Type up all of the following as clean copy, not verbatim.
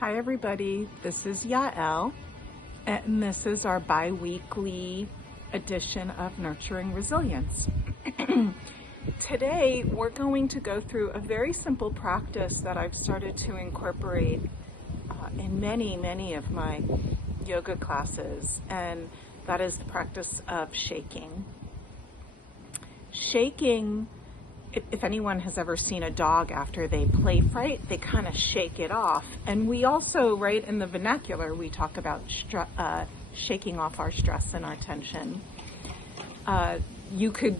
Hi everybody, this is Yael, and this is our bi-weekly edition of Nurturing Resilience. Today we're going to go through a very simple practice that I've started to incorporate in many of my yoga classes, and that is the practice of shaking. Shaking, if anyone has ever seen a dog after they play fight, they kind of shake it off. And we also, right, in the vernacular, we talk about shaking off our stress and our tension. You could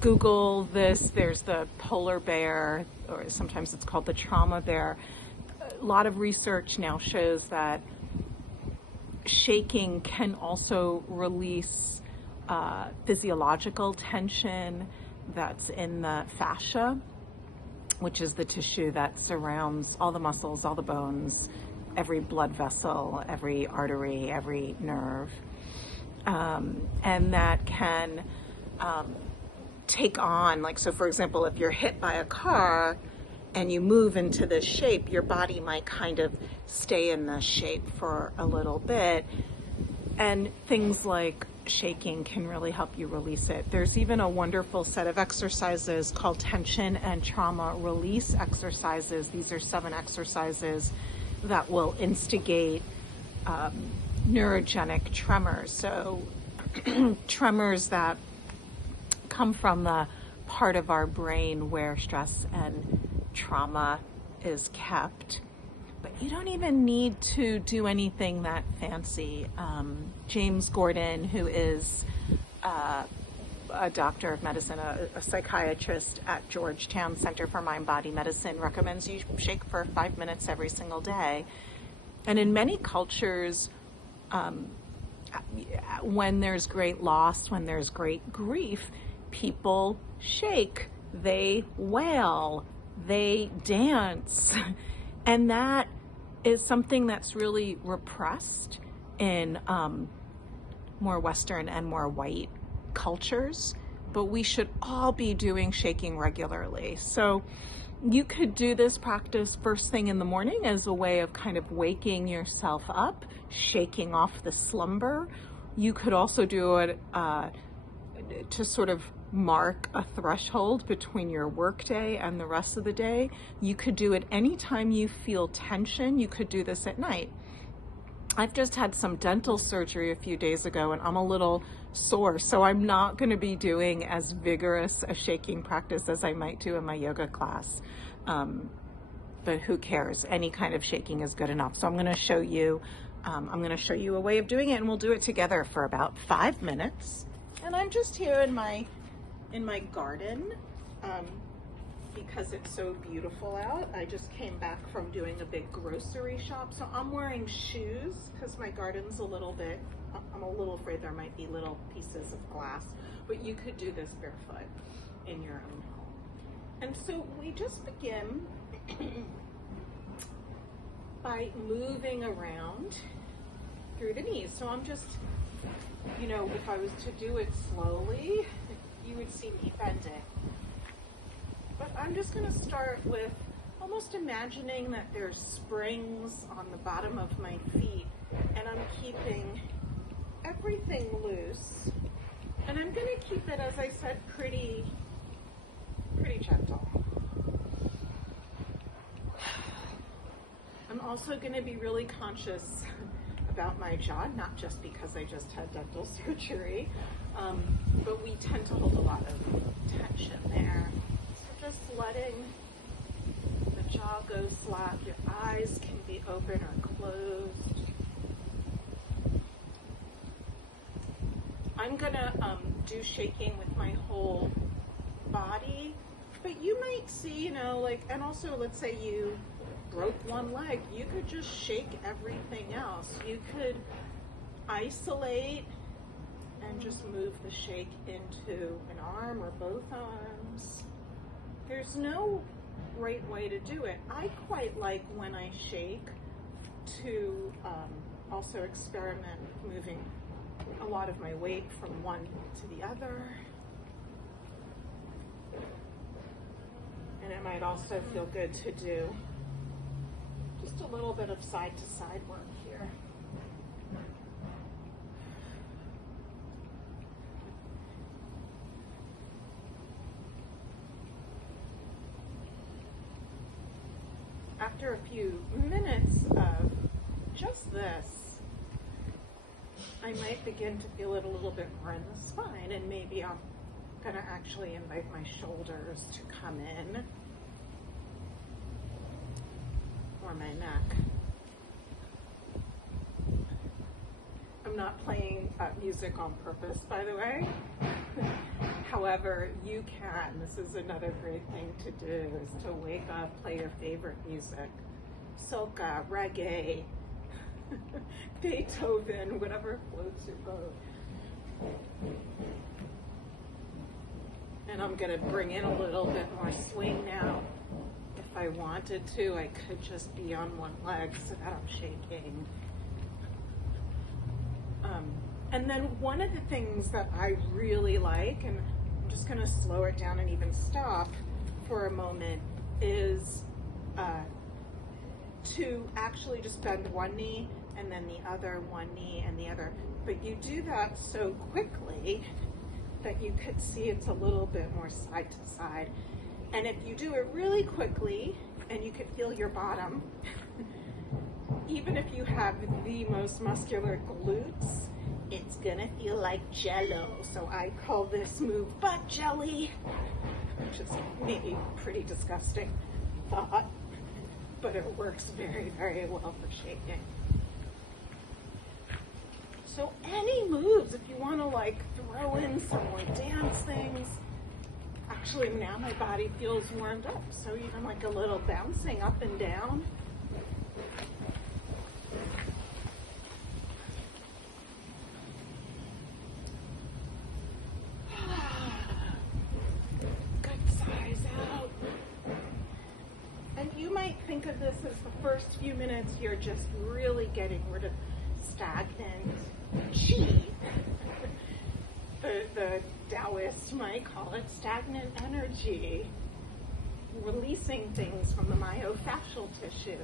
Google this. There's the polar bear, or sometimes it's called the trauma bear. A lot of research now shows that shaking can also release physiological tension that's in the fascia, which is the tissue that surrounds all the muscles, all the bones, every blood vessel, every artery, every nerve. And that can take on, like, so for example, if you're hit by a car and you move into this shape, your body might kind of stay in this shape for a little bit. And things like shaking can really help you release it. There's even a wonderful set of exercises called tension and trauma release exercises. These are 7 exercises that will instigate neurogenic tremors. So tremors that come from the part of our brain where stress and trauma is kept. But you don't even need to do anything that fancy. James Gordon, who is a doctor of medicine, a psychiatrist at Georgetown Center for Mind-Body Medicine, recommends you shake for 5 minutes every single day. And in many cultures, when there's great loss, when there's great grief, people shake, they wail, they dance. And that is something that's really repressed in more Western and more white cultures, but we should all be doing shaking regularly. So you could do this practice first thing in the morning as a way of kind of waking yourself up, shaking off the slumber. You could also do it to sort of mark a threshold between your workday and the rest of the day. You could do it anytime you feel tension. You could do this at night. I've just had some dental surgery a few days ago and I'm a little sore, so I'm not going to be doing as vigorous a shaking practice as I might do in my yoga class. But who cares? Any kind of shaking is good enough. So I'm going to show you a way of doing it, and we'll do it together for about 5 minutes. And I'm just here in my garden because it's so beautiful out. I just came back from doing a big grocery shop, so I'm wearing shoes because my garden's I'm a little afraid there might be little pieces of glass, but you could do this barefoot in your own home. And so we just begin by moving around through the knees. So I'm just, if I was to do it slowly, you would see me bending. But I'm just going to start with almost imagining that there's springs on the bottom of my feet, and I'm keeping everything loose. And I'm going to keep it, as I said, pretty gentle. I'm also going to be really conscious about my jaw, not just because I just had dental surgery, but we tend to hold a lot of tension there. So just letting the jaw go flat. Your eyes can be open or closed. I'm gonna do shaking with my whole body, but you might see, and also let's say you broke one leg, you could just shake everything else. You could isolate and just move the shake into an arm or both arms. There's no right way to do it. I quite like, when I shake, to also experiment with moving a lot of my weight from one to the other. And it might also feel good to do just just a little bit of side to side work here. After a few minutes of just this, I might begin to feel it a little bit more in the spine, and maybe I'm going to actually invite my shoulders to come in, or my neck. I'm not playing music on purpose, by the way. However, you can. This is another great thing to do, is to wake up, play your favorite music. Soca, reggae, Beethoven, whatever floats your boat. And I'm going to bring in a little bit more swing now. If I wanted to, I could just be on one leg so that I'm shaking. And then one of the things that I really like, and I'm just going to slow it down and even stop for a moment, is to actually just bend one knee and then the other, one knee and the other. But you do that so quickly that you could see it's a little bit more side to side. And if you do it really quickly and you could feel your bottom, even if you have the most muscular glutes, it's gonna feel like jello. So I call this move butt jelly, which is maybe a pretty disgusting thought, but it works very, very well for shaking. So any moves, if you wanna like throw in some more dance things. Actually, now my body feels warmed up, so even like a little bouncing up and down. Think of this as the first few minutes you're just really getting rid of stagnant chi. The Taoists might call it stagnant energy, releasing things from the myofascial tissue.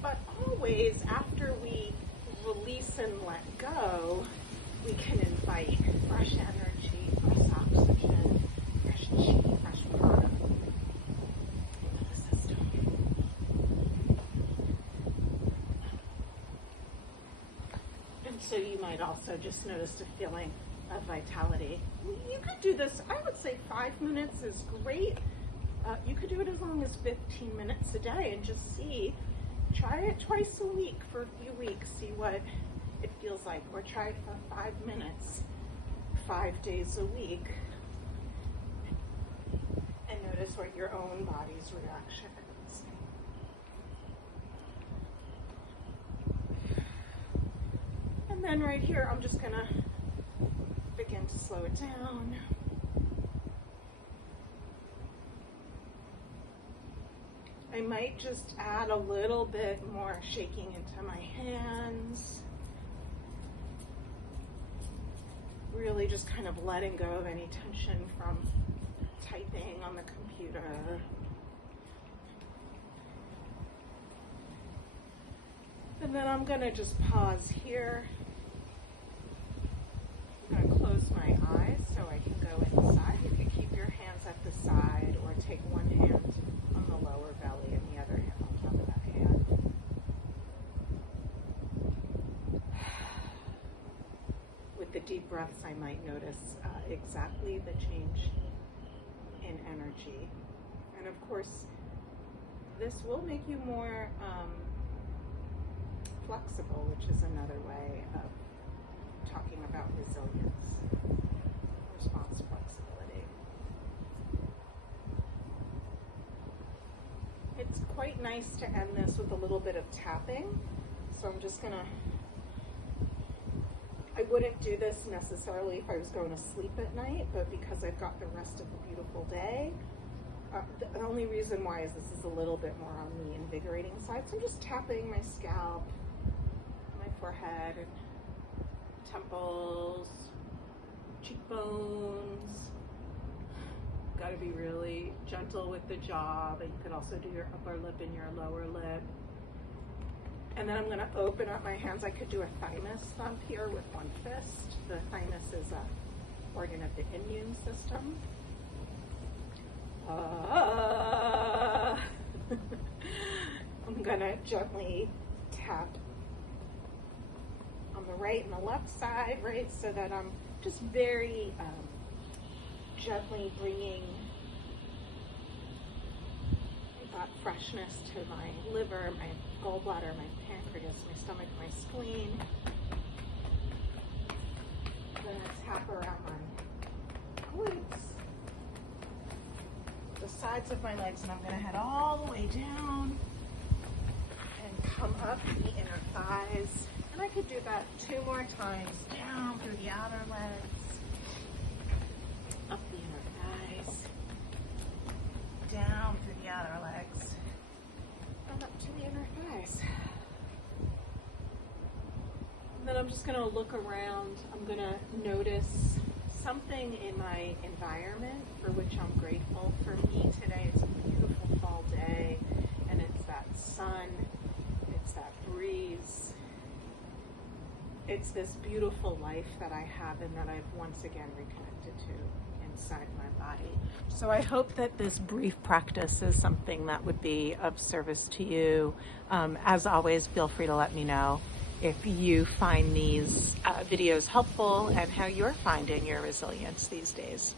But always after we release and let go, we can invite fresh energy, fresh oxygen, fresh chi, fresh prana. So you might also just notice a feeling of vitality. You could do this, I would say 5 minutes is great. You could do it as long as 15 minutes a day and just see. Try it twice a week for a few weeks, see what it feels like. Or try it for 5 minutes, 5 days a week. And notice what your own body's reaction is. And then right here, I'm just gonna begin to slow it down. I might just add a little bit more shaking into my hands. Really just kind of letting go of any tension from typing on the computer. And then I'm gonna just pause here. I'm gonna close my eyes so I can go inside. You can keep your hands at the side or take one hand on the lower belly and the other hand on top of that hand. With the deep breaths, I might notice exactly the change in energy. And of course, this will make you more flexible, which is another way of talking about resilience, response flexibility. It's quite nice to end this with a little bit of tapping. So I'm just gonna, I wouldn't do this necessarily if I was going to sleep at night, but because I've got the rest of the beautiful day, the only reason why is this is a little bit more on the invigorating side. So I'm just tapping my scalp, my forehead, and temples, cheekbones, Got to be really gentle with the jaw, but you could also do your upper lip and your lower lip. And then I'm going to open up my hands. I could do a thymus thump here with one fist. The thymus is a organ of the immune system. I'm going to gently tap on the right and the left side, right, so that I'm just very gently bringing that freshness to my liver, my gallbladder, my pancreas, my stomach, my spleen. I'm going to tap around my glutes, the sides of my legs, and I'm going to head all the way down and come up the inner thighs. And I could do that 2 more times, down through the outer legs, up the inner thighs, down through the outer legs, and up to the inner thighs. And then I'm just going to look around. I'm going to notice something in my environment for which I'm grateful. For me today, it's a beautiful fall day, and it's that sun, it's that breeze. It's this beautiful life that I have and that I've once again reconnected to inside my body. So I hope that this brief practice is something that would be of service to you. As always, feel free to let me know if you find these videos helpful and how you're finding your resilience these days.